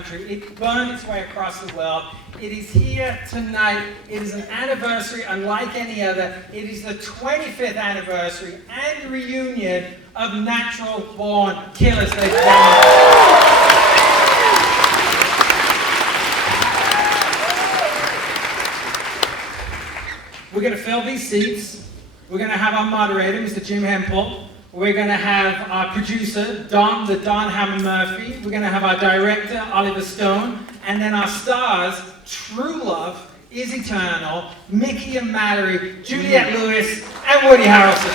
country. It burned its way across the world. It is here tonight. It is an anniversary unlike any other. It is the 25th anniversary and reunion of Natural Born Killers. We're going to fill these seats. We're going to have our moderator, Mr. Jim Hempel. We're going to have our producer, Don Hammond Murphy. We're going to have our director, Oliver Stone. And then our stars, True Love is Eternal, Mickey and Mallory, Juliette Lewis, and Woody Harrelson.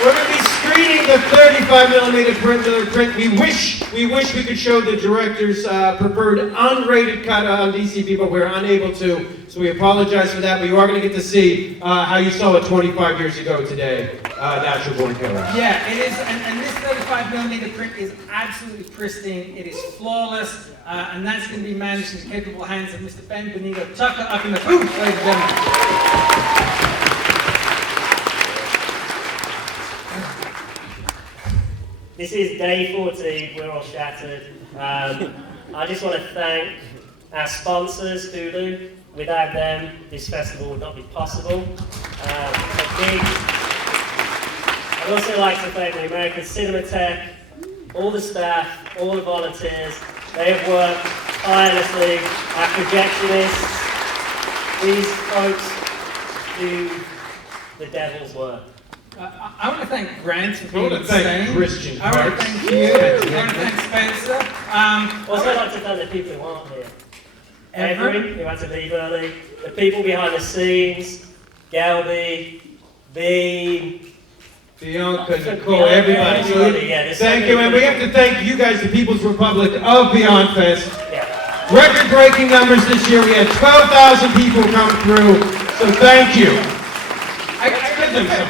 We're going to be screening the 35mm print. We wish we could show the director's preferred unrated cut on DCP, but we're unable to. So we apologize for that. But you are going to get to see how you saw it 25 years ago today, Natural Born Killer. Yeah, it is, and this 35mm print is absolutely pristine. It is flawless, and that's going to be managed in the capable hands of Mr. Ben Benito Tucker up in the booth, ladies and gentlemen. This is day 14, we're all shattered. I just want to thank our sponsors, Hulu. Without them, this festival would not be possible. I'd also like to thank the American Cinematheque, all the staff, all the volunteers. They have worked tirelessly. Our projectionists, these folks do the devil's work. I want to thank Grant for being I want to thank Christian. I want to thank you. I want to thank Spencer. Also, I'd like to thank the people who aren't here. Everett, who had to leave early. The people behind the scenes. Galby, Bean, Bianca, Nicole, everybody. Yeah, thank you, and we have to thank you guys, the People's Republic of Beyond Fest. Yeah. Record-breaking numbers this year. We had 12,000 people come through, so thank you.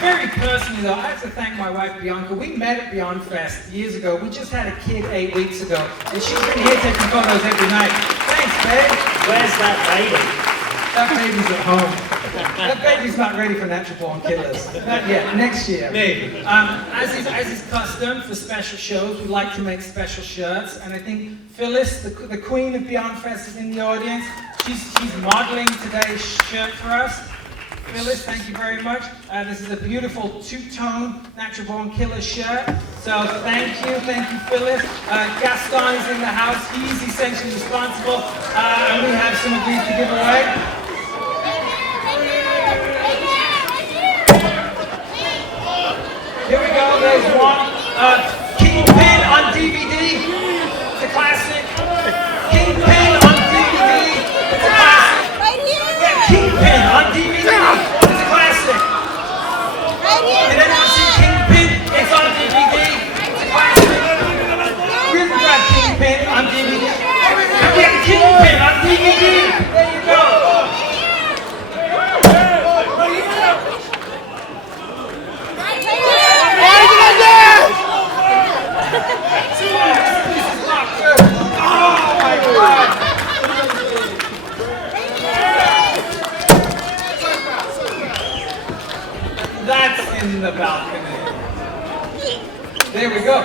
Very personally though, I have to thank my wife Bianca. We met at Beyond Fest years ago. We just had a kid 8 weeks ago, and she's been here taking photos every night. Thanks, babe. Where's that baby? That baby's at home. That baby's not ready for Natural Born Killers. Not yet. Next year. Maybe. As is custom for special shows, we like to make special shirts, and I think Phyllis, the queen of Beyond Fest, is in the audience. She's modeling today's shirt for us. Phyllis, thank you very much. This is a beautiful two-tone Natural Born Killer shirt. So thank you, Phyllis. Gaston is in the house. He's essentially responsible. And we have some of these to give away. Here we go, there's one. Kingpin on DVD. It's a classic. Kingpin on DVD. It's a classic. Right here. Yeah, Kingpin on DVD. It's a classic. Right here. Did anyone see Kingpin? It's on DVD. It's a classic. We've got Kingpin on DVD. We have Kingpin on DVD. There you go. Oh my God! That's in the balcony. There we go.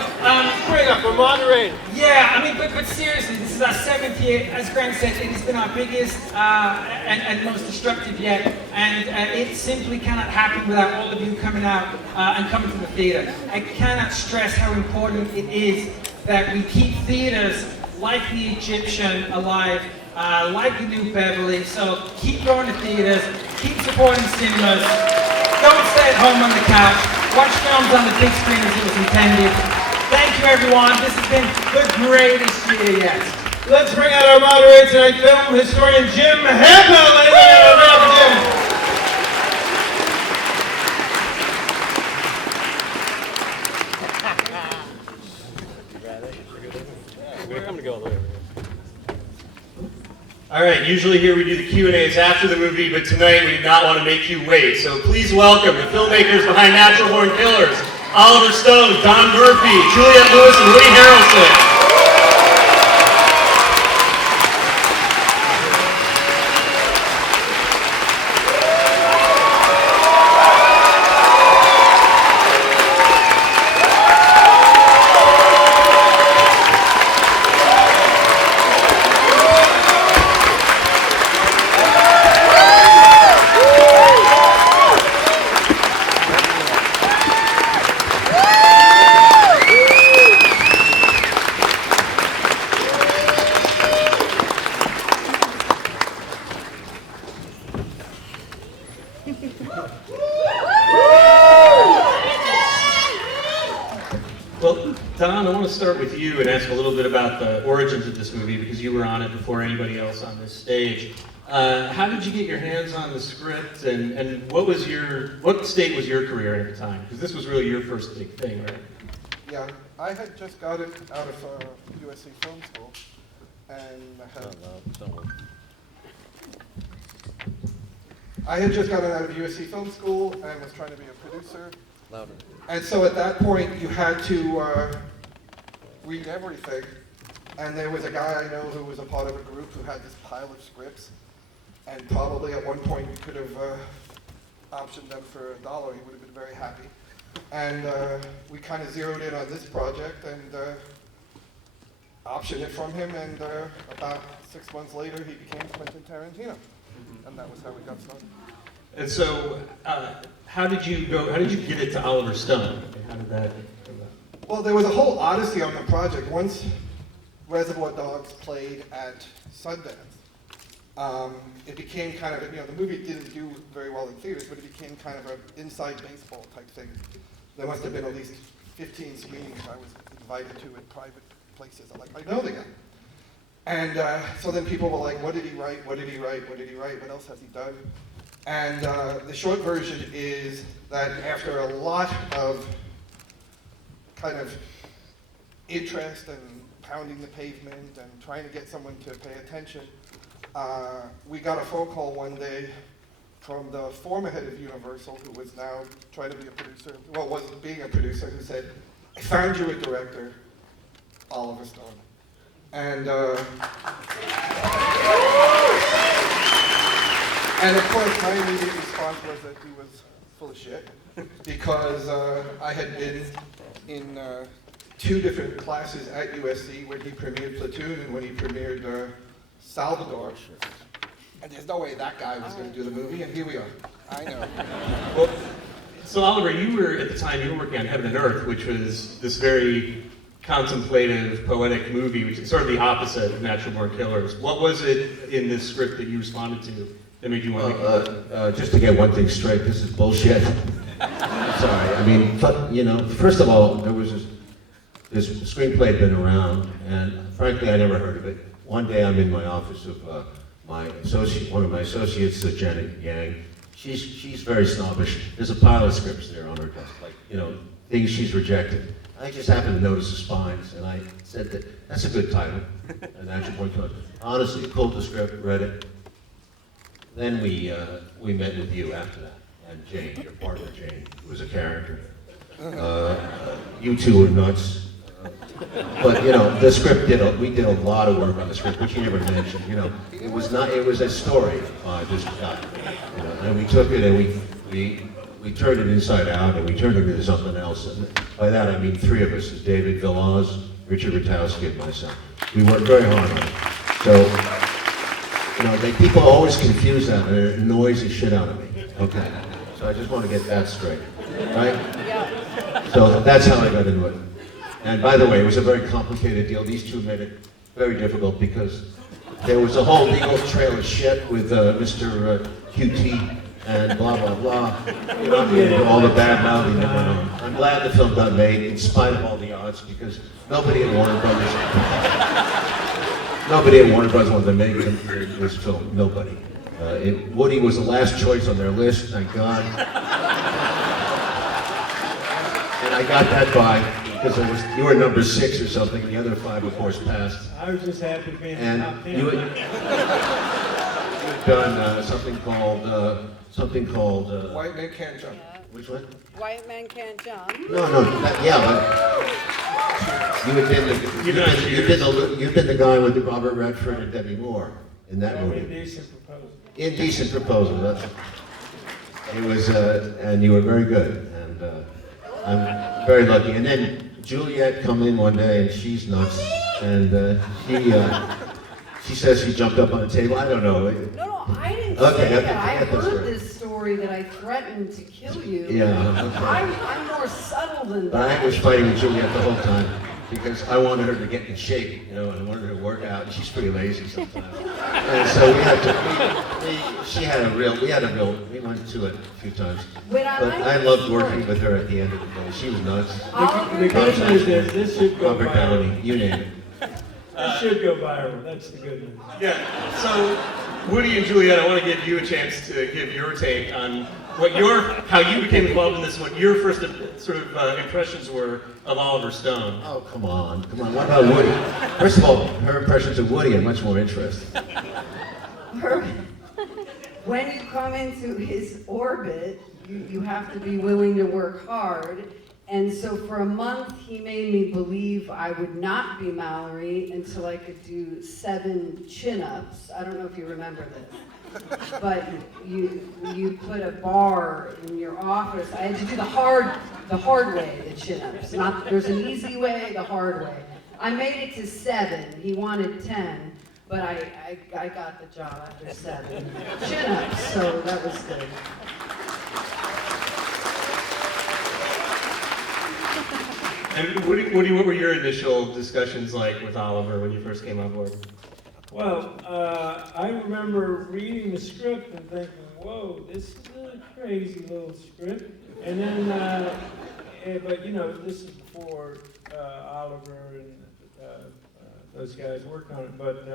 Bring up a moderator. Yeah, I mean, but seriously, this is our 7th year. As Grant said, it has been our biggest and most destructive yet. And it simply cannot happen without all of you coming out and coming to the theater. I cannot stress how important it is that we keep theaters like the Egyptian alive, like the New Beverly. So keep going to theaters, keep supporting cinemas. Don't stay at home on the couch. Watch films on the big screen as it was intended. Thank you, everyone. This has been the greatest year yet. Let's bring out our moderator tonight, film historian Jim Hempel. Ladies and gentlemen, Jim. All right, usually here we do the Q&As after the movie, but tonight we did not want to make you wait. So please welcome the filmmakers behind Natural Born Killers, Oliver Stone, Don Murphy, Juliette Lewis, and Woody Harrelson. want to start with you and ask a little bit about the origins of this movie because you were on it before anybody else on this stage. How did you get your hands on the script, and what state was your career in at the time? Because this was really your first big thing, right? Yeah, I had just got it out of USC Film School, and I had just gotten out of USC Film School and was trying to be a producer. Louder. And so at that point, you had to read everything. And there was a guy I know who was a part of a group who had this pile of scripts. And probably at one point, you could have optioned them for $1. He would have been very happy. And we kind of zeroed in on this project and optioned it from him. And about 6 months later, he became Quentin Tarantino. And that was how we got started. And so, how did you get it to Oliver Stone? How did that come about? Well, there was a whole odyssey on the project. Once Reservoir Dogs played at Sundance, it became kind of, the movie didn't do very well in theaters, but it became kind of an inside baseball type thing. There must have been at least 15 screenings I was invited to in private places. I'm like, I know the guy. And so then people were like, what did he write? What did he write? What did he write? What else has he done? And the short version is that after a lot of kind of interest and pounding the pavement and trying to get someone to pay attention, we got a phone call one day from the former head of Universal, who was now trying to be a producer, well, was being a producer, who said, I found you a director, Oliver Stone. And of course, my immediate response was that he was full of shit, because I had been in 2 different classes at USC when he premiered Platoon and when he premiered Salvador. And there's no way that guy was going to do the movie, and here we are. I know. Well, so Oliver, you were working on Heaven and Earth, which was this very contemplative, poetic movie, which is sort of the opposite of Natural Born Killers. What was it in this script that you responded to that made you want to Just to get one thing straight, this is bullshit. I'm sorry. I mean, first of all, there was this screenplay had been around, and frankly, I never heard of it. One day, I'm in my office of one of my associates, Janet Yang. She's very snobbish. There's a pile of scripts there on her desk, things she's rejected. I just happened to notice the spines, and I said that's a good title. And Natural Born Killers. Honestly, pulled the script, read it. Then we met with you after that, and Jane, your partner Jane, who was a character. You two were nuts. But the script we did a lot of work on the script, which you never mentioned. It was a story by this guy. And we took it and we turned it inside out, and we turned it into something else. And by that I mean 3 of us: David Villaz, Richard Ratowski, and myself. We worked very hard on it. So, people always confuse that, and it annoys the shit out of me. Okay, so I just want to get that straight, right? Yeah. So that's how I got into it. And by the way, it was a very complicated deal. These 2 made it very difficult because there was a whole legal trail of shit with Mr. QT and blah, blah, blah. All the bad mouthing that went on. I'm glad the film got made in spite of all the odds, because nobody at Warner Brothers wanted to make this film. Nobody. Woody was the last choice on their list, thank God. And I got that by, because you were number 6 or something, and the other 5, of course, passed. I was just happy being And top 10. you had done something called White Men Can't Jump. which one? White men can't jump. No, you've been the guy with Robert Redford and Debbie Moore in that movie. Indecent proposal. Indecent Proposal. That's it. It was, and you were very good, and I'm very lucky. And then Juliette come in one day, and she's nuts, and she says she jumped up on the table. I don't know. No, I didn't Okay, say okay, that. I forget this heard story. this story that I threatened to kill you. Yeah. Okay. I'm more subtle than But that. I was fighting with Juliette the whole time. because I wanted her to get in shape, and I wanted her to work out, and she's pretty lazy sometimes. And so we had to, we went to it a few times. When But I loved working with her at the end of the day. She was nuts. The good news is this should go Robert viral. Downey, you name it. This should go viral. That's the good news. Yeah, so Woody and Juliette, I want to give you a chance to give your take on how you became involved in this, what your first sort of impressions were of Oliver Stone. Oh, come on. What about Woody? First of all, her impressions of Woody are much more interesting. When you come into his orbit, you have to be willing to work hard. And so for a month, he made me believe I would not be Mallory until I could do 7 chin-ups. I don't know if you remember this, but you put a bar in your office. I had to do the hard way, the chin-ups. There's an easy way, the hard way. I made it to 7. He wanted 10, but I got the job after 7 chin-ups, so that was good. And Woody, what were your initial discussions like with Oliver when you first came on board? Well, I remember reading the script and thinking, whoa, this is a crazy little script. And then, but this is before Oliver and those guys worked on it. But,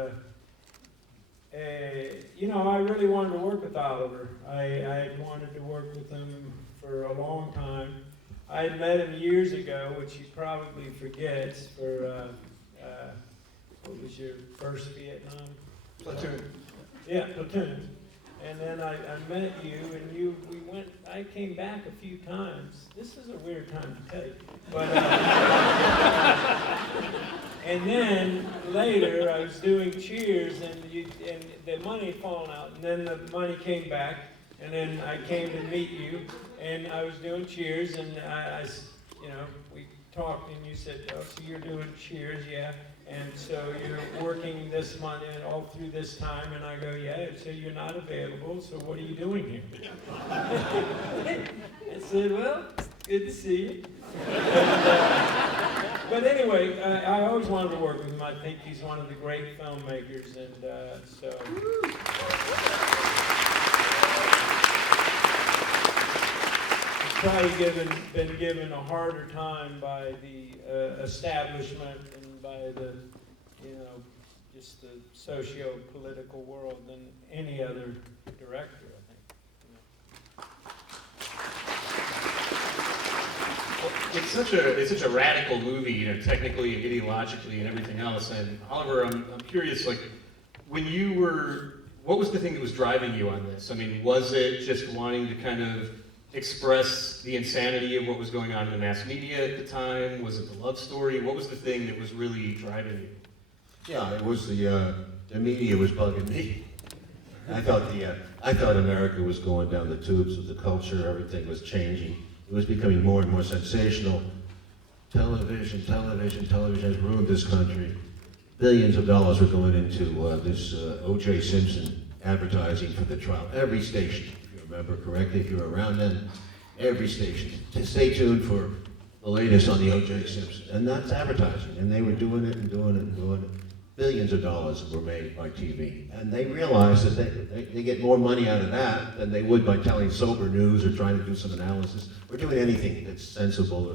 I really wanted to work with Oliver. I had wanted to work with him for a long time. I had met him years ago, which he probably forgets, for, what was your first Vietnam? Platoon. Yeah, Platoon. And then I met you, and I came back a few times. This is a weird time to tell you. But, and then later, I was doing Cheers, and the money had fallen out, and then the money came back, and then I came to meet you, and I was doing Cheers, and we talked, and you said, oh, so you're doing Cheers, yeah, and so you're working this month and all through this time, and I go, yeah, so you're not available, so what are you doing here? I said, well, it's good to see you. But anyway, I always wanted to work with him. I think he's one of the great filmmakers, and so... Probably been given a harder time by the establishment and by the, just the socio-political world than any other director, I think. Well, it's such a radical movie, technically and ideologically and everything else. And Oliver, I'm curious, what was the thing that was driving you on this? I mean, was it just wanting to kind of express the insanity of what was going on in the mass media at the time? Was it the love story? What was the thing that was really driving you? Yeah, it was the media was bugging me. I thought America was going down the tubes with the culture. Everything was changing. It was becoming more and more sensational. Television has ruined this country. Billions of dollars were going into this O.J. Simpson advertising for the trial. Every station, if you remember correctly, if you were around then, every station. Stay tuned for the latest on the O.J. Simpson. And that's advertising. And they were doing it and doing it and doing it. Billions of dollars were made by TV. And they realized that they get more money out of that than they would by telling sober news or trying to do some analysis or doing anything that's sensible.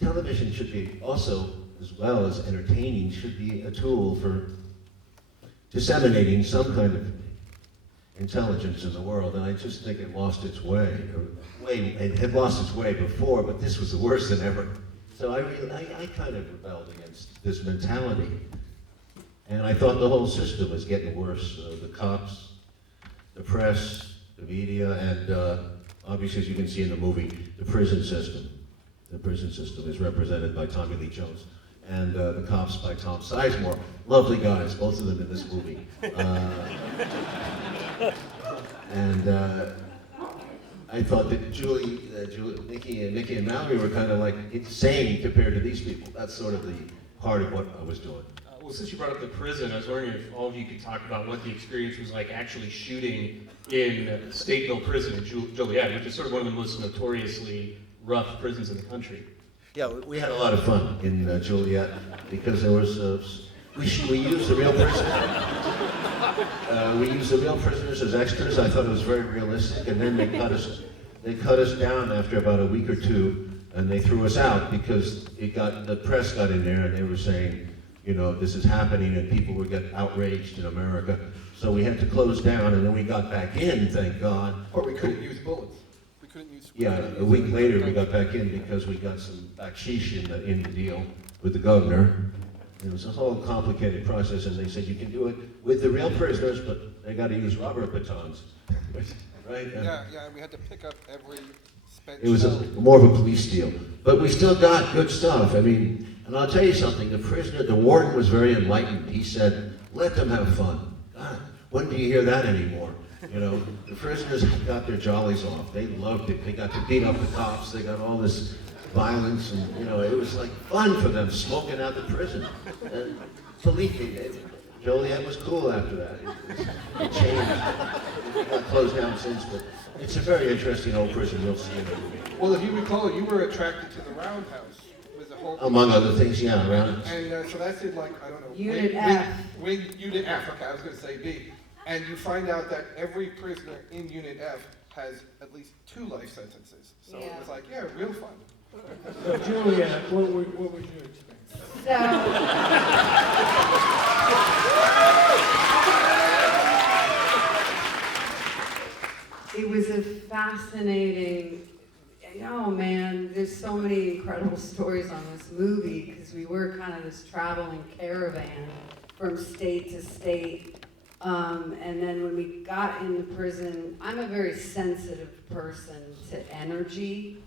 Television should be also, as well as entertaining, should be a tool for disseminating some kind of intelligence in the world. And I just think it lost its way. It had lost its way before, but this was worse than ever. So I kind of rebelled against this mentality. And I thought the whole system was getting worse. The cops, the press, the media, and obviously, as you can see in the movie, the prison system. The prison system is represented by Tommy Lee Jones. And the cops by Tom Sizemore. Lovely guys, both of them in this movie. I thought that Nikki and Mallory were kind of like insane compared to these people. That's sort of the part of what I was doing. Well, since you brought up the prison, I was wondering if all of you could talk about what the experience was like actually shooting in Stateville Prison in Juliette, which is sort of one of the most notoriously rough prisons in the country. Yeah, we had a lot of fun in Juliette because there was, we used the real prisoners. We used the real prisoners as extras. I thought it was very realistic, and then they cut us down after about a week or two, and they threw us out because the press got in there and they were saying, you know, this is happening and people would get outraged in America. So we had to close down, and then we got back in, thank God. Or we couldn't use bullets. We couldn't use. Yeah, a week later we got back in because we got some baksheesh in the deal with the governor. It was a whole complicated process, and they said you can do it with the real prisoners, but they got to use rubber batons, right? Yeah, we had to pick up every spent It was shell. more of a police deal, but we still got good stuff. I mean, and I'll tell you something, the warden was very enlightened. He said, let them have fun. God, when do you hear that anymore? You know, the prisoners got their jollies off. They loved it. They got to beat up the cops. They got all this violence, and you know, it was like fun for them, smoking out the prison. And believe me, Joliet was cool after that. It changed. It got closed down since, but it's a very interesting old prison. You'll see in the movie. Well, if you recall, you were attracted to the Roundhouse. Was the whole Among other things, yeah, around. And so that's in, like, I don't know. Unit F. Unit F, okay, I was going to say B. And you find out that every prisoner in Unit F has at least 2 life sentences. So it was like, yeah, real fun. So Julia, what was your experience? So, it was a fascinating, oh man, there's so many incredible stories on this movie because we were kind of this traveling caravan from state to state. And then when we got into prison, I'm a very sensitive person to energy.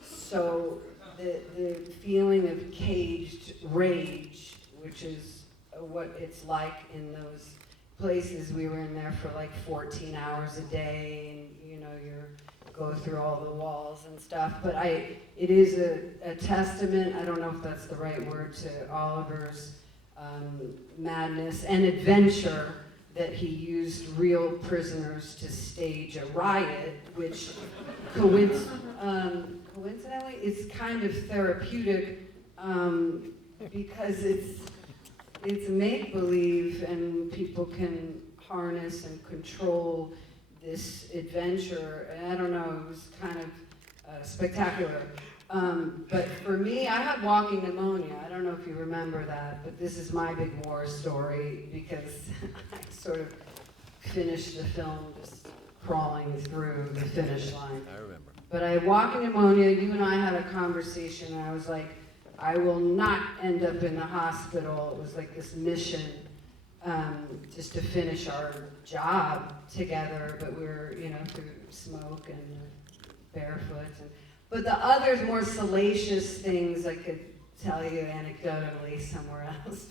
So the feeling of caged rage, which is what it's like in those places. We were in there for like 14 hours a day, and you know, you go through all the walls and stuff. But it is a testament, I don't know if that's the right word, to Oliver's madness and adventure, that he used real prisoners to stage a riot, which coincidentally is kind of therapeutic because it's make-believe and people can harness and control this adventure. And I don't know, it was kind of spectacular. But for me, I had walking pneumonia. I don't know if you remember that, but this is my big war story because I sort of finished the film just crawling through the finish line. I remember. But I had walking pneumonia. You and I had a conversation, and I was like, I will not end up in the hospital. It was like this mission just to finish our job together, but we were, you know, through smoke and barefoot. But the other more salacious things I could tell you anecdotally somewhere else.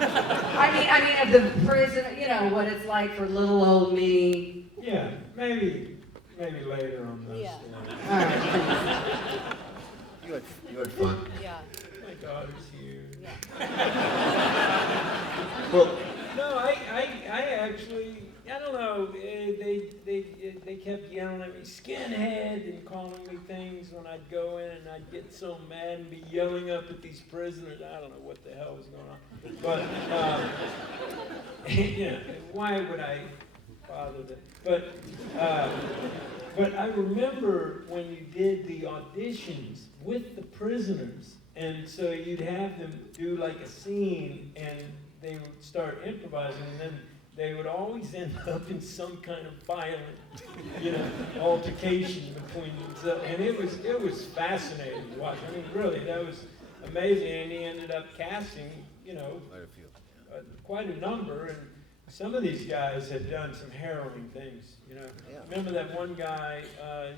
I mean, of the prison, you know, what it's like for little old me. Yeah, maybe later on those. Yeah. All right. You had fun. Yeah. My daughter's here. Yeah. Well, No, I actually, I don't know, they kept yelling at me, skinhead, and calling me things when I'd go in, and I'd get so mad and be yelling up at these prisoners. I don't know what the hell was going on. But, yeah, why would I bother them? But I remember when you did the auditions with the prisoners, and so you'd have them do like a scene, and they would start improvising, and then they would always end up in some kind of violent, you know, altercation between themselves. And it was fascinating to watch. I mean, really, that was amazing. And he ended up casting, you know, quite a number. And some of these guys had done some harrowing things, you know. Yeah. Remember that one guy,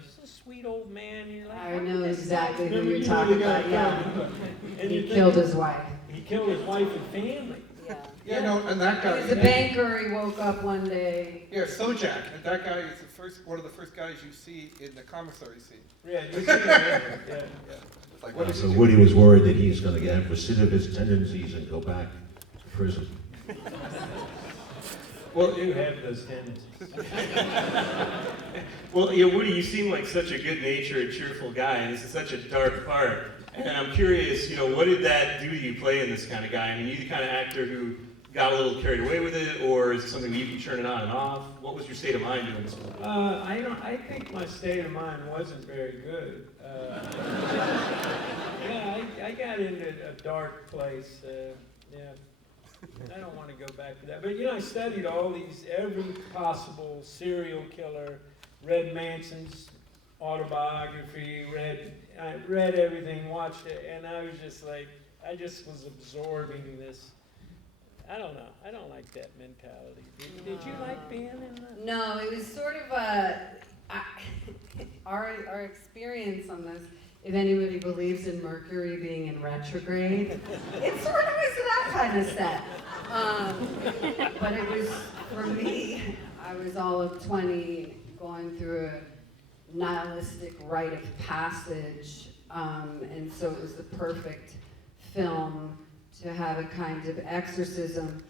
he's a sweet old man. And you're like, I know "What is exactly that?" who Remember you're you talking the guy about, yeah. I'm talking about? And He you killed think- his wife. He killed his wife and family. Yeah. Yeah, no, and that He guy. was a banker, he woke up one day. Yeah, Sojak, and that guy is one of the first guys you see in the commissary scene. Yeah, you see him there. Yeah. It's like, what did so you do? Woody was worried that he's going to get recidivist tendencies and go back to prison. Well, you have those tendencies. Well, yeah, Woody, you seem like such a good-natured, cheerful guy, and this is such a dark part. And I'm curious, what did that do to you playing this kind of guy? I mean, are you the kind of actor who got a little carried away with it, or is it something that you can turn it on and off? What was your state of mind doing this movie? I think my state of mind wasn't very good. Yeah, I got into a dark place. Yeah, I don't want to go back to that. But I studied every possible serial killer, read Manson's autobiography, I read everything, watched it, and I was just like, I just was absorbing this. I don't know. I don't like that mentality. Did you like being in that? No, it was sort of our experience on this. If anybody believes in Mercury being in retrograde, it sort of was that kind of set. But it was, for me, I was all of 20 going through a nihilistic rite of passage, and so it was the perfect film to have a kind of exorcism.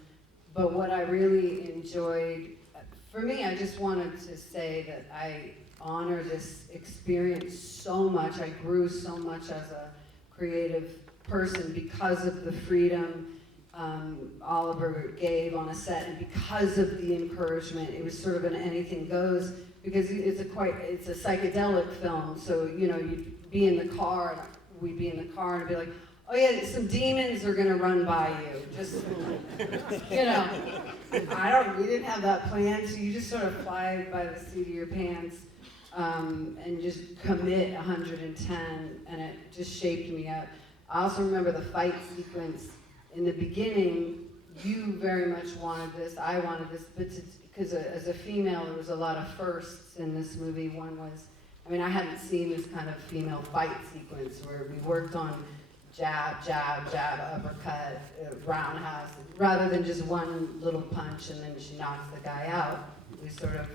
But what I really enjoyed, for me, I just wanted to say that I honor this experience so much. I grew so much as a creative person because of the freedom Oliver gave on a set, and because of the encouragement. It was sort of an anything goes, because it's a psychedelic film. So you'd be in the car, and we'd be in the car, and be like, oh yeah, some demons are gonna run by you. Just, we didn't have that plan, so you just sort of fly by the seat of your pants and just commit 110, and it just shaped me up. I also remember the fight sequence in the beginning. You very much wanted this, I wanted this, but because as a female, there was a lot of firsts in this movie. One was, I hadn't seen this kind of female fight sequence where we worked on jab, jab, jab, uppercut, roundhouse, rather than just one little punch and then she knocks the guy out. We sort of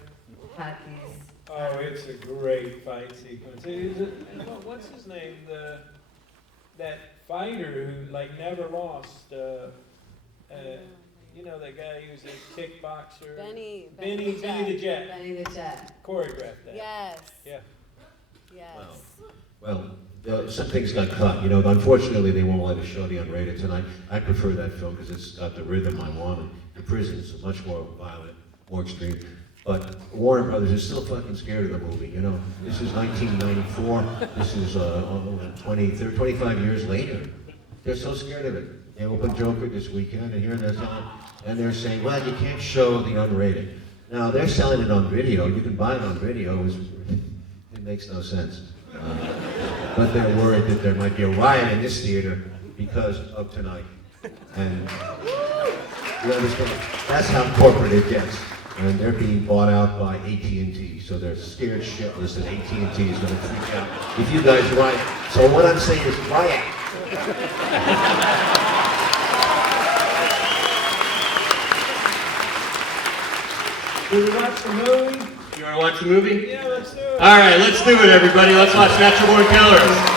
had these. Oh, it's a great fight sequence. What's his name? That fighter who never lost. That guy who's a kickboxer. Benny the Jet. Benny the Jet. Choreographed that. Yes. Yeah. Yes. Well, some things got cut. Unfortunately, they won't let us show the unrated tonight. I prefer that film because it's got the rhythm I wanted. The prison's much more violent, more extreme. But Warner Brothers is still fucking scared of the movie. This is 1994. This is 25 years later. They're so scared of it. They opened Joker this weekend, and here they're telling, and they're saying, well, you can't show the unrated. Now they're selling it on video. You can buy it on video. It makes no sense. But they're worried that there might be a riot in this theater because of tonight. And you understand? That's how corporate it gets. And they're being bought out by AT&T, so they're scared shitless that AT&T is going to freak out if you guys riot. So what I'm saying is riot. Did we watch the movie? You want to watch the movie? Yeah, let's do it. All right, let's do it, everybody. Let's watch Natural Born Killers.